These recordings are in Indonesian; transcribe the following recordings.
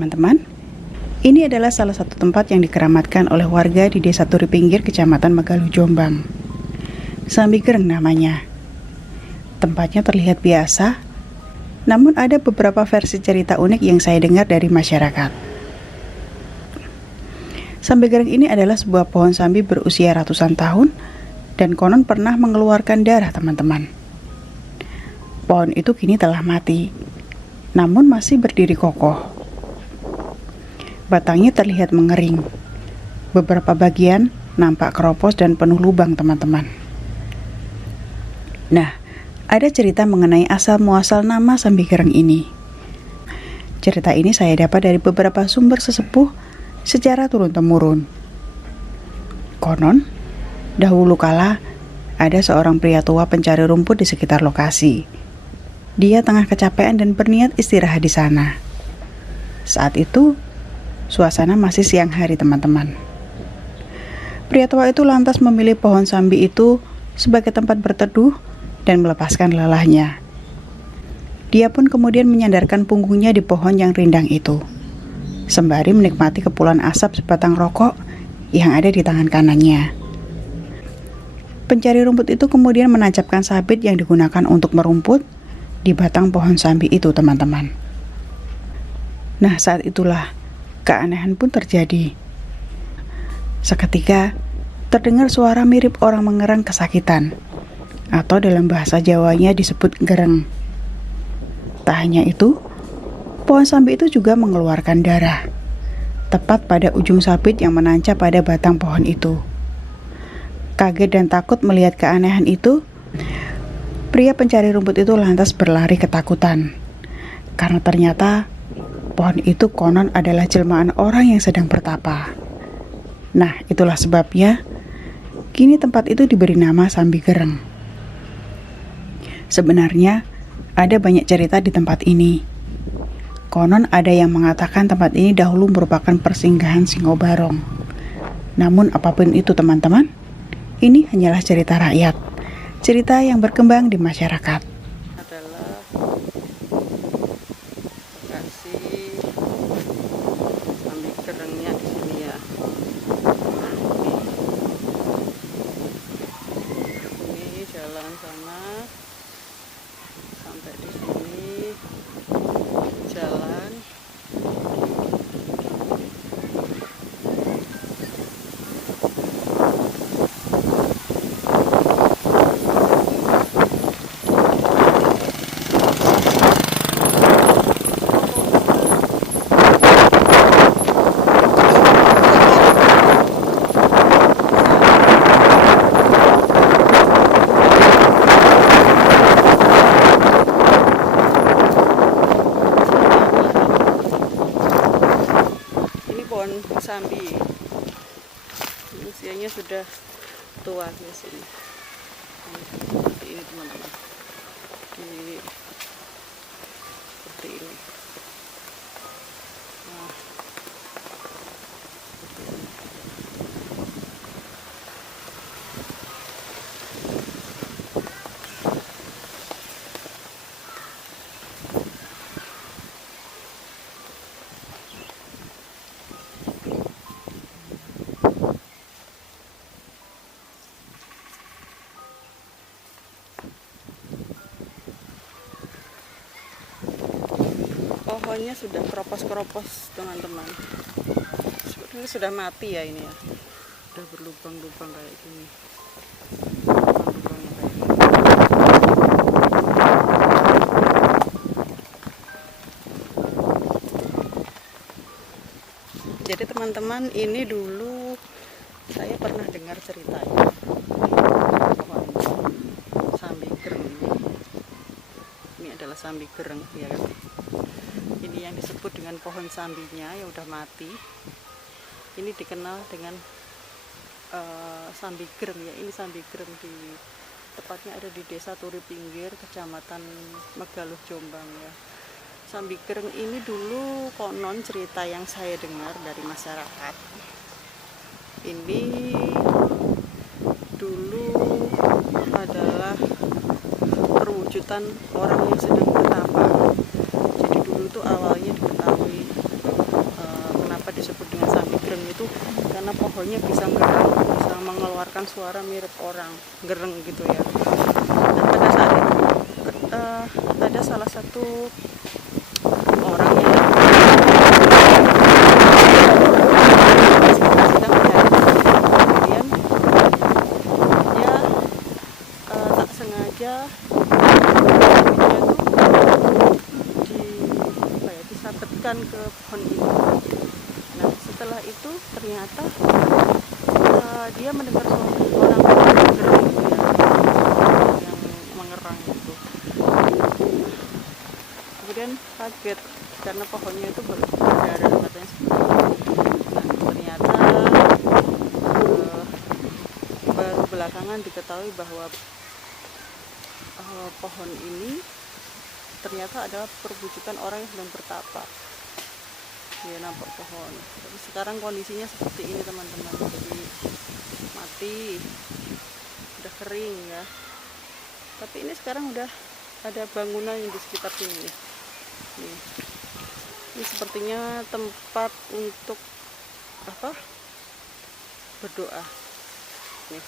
teman-teman. Ini adalah salah satu tempat yang dikeramatkan oleh warga di Desa Turi Pinggir, Kecamatan Megaluh, Jombang. Sambigereng namanya. Tempatnya terlihat biasa, namun ada beberapa versi cerita unik yang saya dengar dari masyarakat. Sambigereng ini adalah sebuah pohon sambi berusia ratusan tahun dan konon pernah mengeluarkan darah, teman-teman. Pohon itu kini telah mati, namun masih berdiri kokoh. Batangnya terlihat mengering. Beberapa bagian nampak keropos dan penuh lubang, teman-teman. Nah, ada cerita mengenai asal-muasal nama Sambigereng ini. Cerita ini saya dapat dari beberapa sumber sesepuh secara turun-temurun. Konon, dahulu kala ada seorang pria tua pencari rumput di sekitar lokasi. Dia tengah kecapean dan berniat istirahat di sana. Saat itu, suasana masih siang hari, teman-teman. Pria tua itu lantas memilih pohon sambi itu sebagai tempat berteduh dan melepaskan lelahnya. Dia pun kemudian menyandarkan punggungnya di pohon yang rindang itu, sembari menikmati kepulan asap sebatang rokok yang ada di tangan kanannya. Pencari rumput itu kemudian menancapkan sabit yang digunakan untuk merumput di batang pohon sambi itu, teman-teman. Nah, saat itulah keanehan pun terjadi. Seketika terdengar suara mirip orang mengerang kesakitan, atau dalam bahasa Jawanya disebut gereng. Tak hanya itu, pohon sambi itu juga mengeluarkan darah, tepat pada ujung sabit yang menancap pada batang pohon itu. Kaget dan takut melihat keanehan itu, pria pencari rumput itu lantas berlari ketakutan, karena ternyata pohon itu konon adalah jelmaan orang yang sedang bertapa. Nah, itulah sebabnya kini tempat itu diberi nama Sambigereng. Sebenarnya ada banyak cerita di tempat ini. Konon ada yang mengatakan tempat ini dahulu merupakan persinggahan Singo Barong. Namun apapun itu, teman-teman, ini hanyalah cerita rakyat, cerita yang berkembang di masyarakat. Adalah lokasi Sambigerengnya di sini ya. Ini jalan sana sampai di sini jalan. Pohon sambi usianya sudah tua di sini. Seperti ini, teman-teman. Seperti ini. Nah, seperti ini. Pohonnya sudah keropos-keropos, teman-teman. Sebenarnya sudah mati ya ini ya. Sudah berlubang-lubang kayak gini. Lubang-lubangnya kayak gini. Jadi teman-teman, ini dulu saya pernah dengar ceritanya. Pohon Sambigereng ini. Ini adalah Sambigereng ya kan. Ini yang disebut dengan pohon sambinya yang udah mati. Ini dikenal dengan Sambigereng ya. Ini Sambigereng tepatnya ada di Desa Turi Pinggir, Kecamatan Megaluh, Jombang ya. Sambigereng ini dulu konon cerita yang saya dengar dari masyarakat. Ini dulu adalah perwujudan orang yang sedang bertapa. Jadi dulu itu awalnya diketahui itu karena pohonnya bisa gereng, bisa mengeluarkan suara mirip orang gereng gitu ya. Dan pada saat itu ada salah satu orang yang sedang mencari. Kemudian dia tak sengaja disabetkan ke pohon ini. Nah, setelah itu ternyata dia mendengar suara orang gereng gitu ya, yang mengerang gitu. Kemudian kaget karena pohonnya itu berdarah, katanya seperti itu. Nah, ternyata baru belakangan diketahui bahwa pohon ini ternyata adalah perwujudan orang yang sedang bertapa. Dia nampak pohon. Tapi sekarang kondisinya seperti ini teman-teman. Jadi mati, udah kering ya. Tapi ini sekarang udah ada bangunan yang di sekitar sini nih. Nih. Ini sepertinya tempat untuk apa? Berdoa. Nih.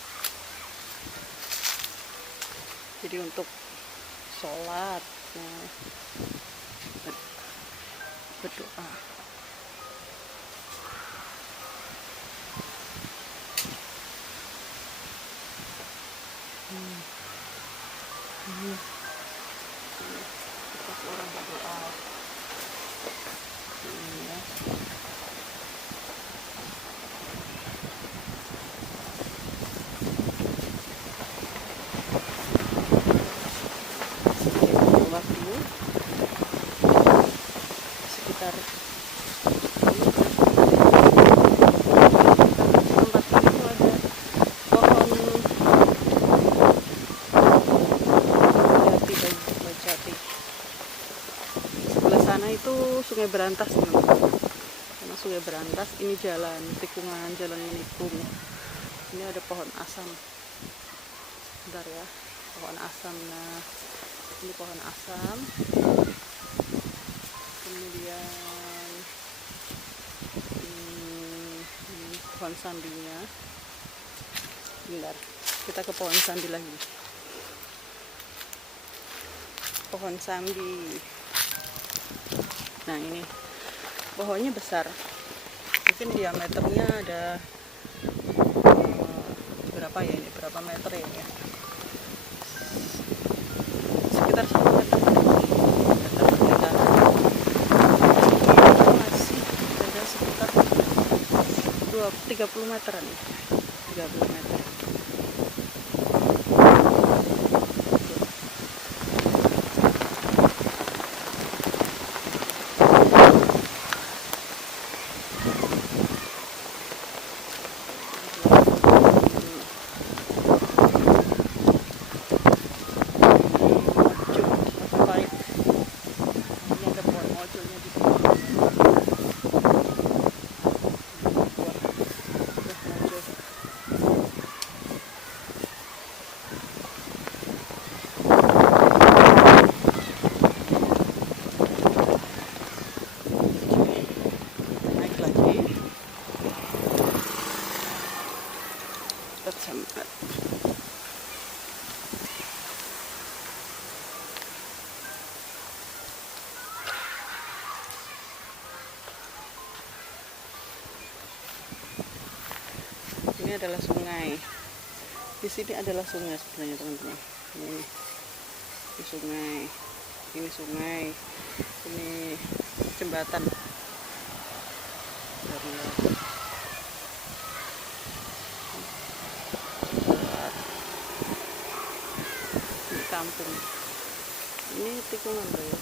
Jadi untuk sholat, nah, berdoa. Tempat orang berdoa. Ini ya. Waktu sekitar tempat ini tuh ada pohon jati. Sebelah sana itu Sungai Berantas teman-teman. Karena Sungai Berantas ini jalan tikungan, jalan menikung. Ini ada pohon asam. Bentar ya, pohon asam. Nah, ini pohon asam. Kemudian ini pohon sambinya. Bentar, kita ke pohon sambi lagi. Pohon sambi. Nah, ini pohonnya besar. Mungkin diameternya ada berapa ya ini? Berapa meter ya ini? Sekitar 1 meter. Masih ada sekitar 30 meteran ya. 30 meter. Sampai ini adalah sungai. Di sini adalah sungai sebenarnya teman-teman. Ini sungai, ini sungai, ini jembatan. Kampung ini tikungan loh ya.